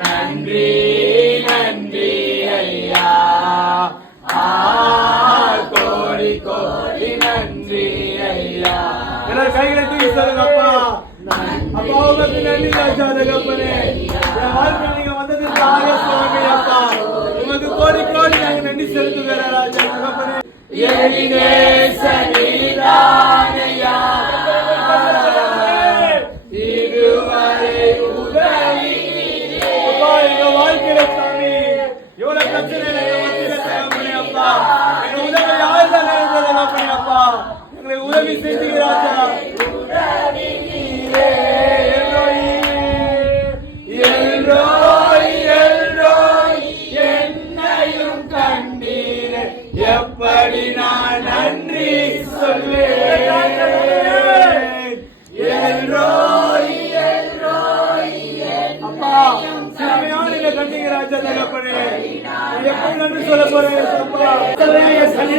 நன்றி நன்றி ஐயா, கோடி கோடி நன்றி ஐயா. எல்லாரும் கைகளை தூக்கி சொல்லுங்க அப்பா. அப்பா உங்களுக்கு நன்றி ராஜா தகப்பனே. என் வாழ்க்கையில் நீங்க வந்ததுக்காக சுவாமி அப்பா, உங்களுக்கு கோடி கோடி நாங்க நன்றி செலுத்துகிற ராஜா தகப்பனே. எலினேசனிதானையா இதுவரை உதவி அப்பா, எங்க வாழ்க்கையில சாமி எவ்வளவு பிரச்சனை தகப்பனே அப்பா, எங்க உதவி யாருதான் தகப்பனே அப்பா, எங்களை உதவி செய்துகிறாரா. எப்படி நான் நன்றி சொல்வேன். அப்பா சிறுமையான கண்டிங்க ராஜா தகப்பனே, எப்படி நன்றி சொல்ல போறேன் அப்பா.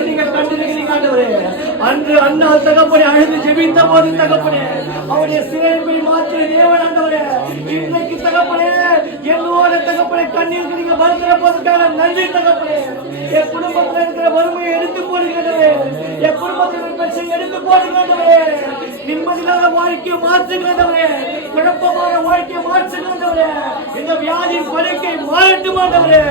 நீங்க கண்டிருக்கிறீங்க ஆண்டவரே. அன்று அண்ணா தகப்பனே அழுது ஜெபித்த போது தகப்பனே அவருடைய சிறைப்பை மாற்றிய தேவன் ஆண்டவரே, இன்னைக்கு தகப்பனே என்னோட தகப்பனை கண்ணீருக்கு நீங்க வருகிற போதுக்காக நன்றி தகப்பனே. என் குடும்பத்தில் இருக்கிற வறுமையை எடுத்து போடுகிறதே, என் குடும்பத்தில் பிரச்சனை எடுத்து போடுகிறதே, நிம்மதியான வாழ்க்கையை மாற்றுகிறதே, குழப்பமான வாழ்க்கையை மாற்றுகிறதே, இந்த வியாதி படுக்கை மாறட்டு மாட்டவரே.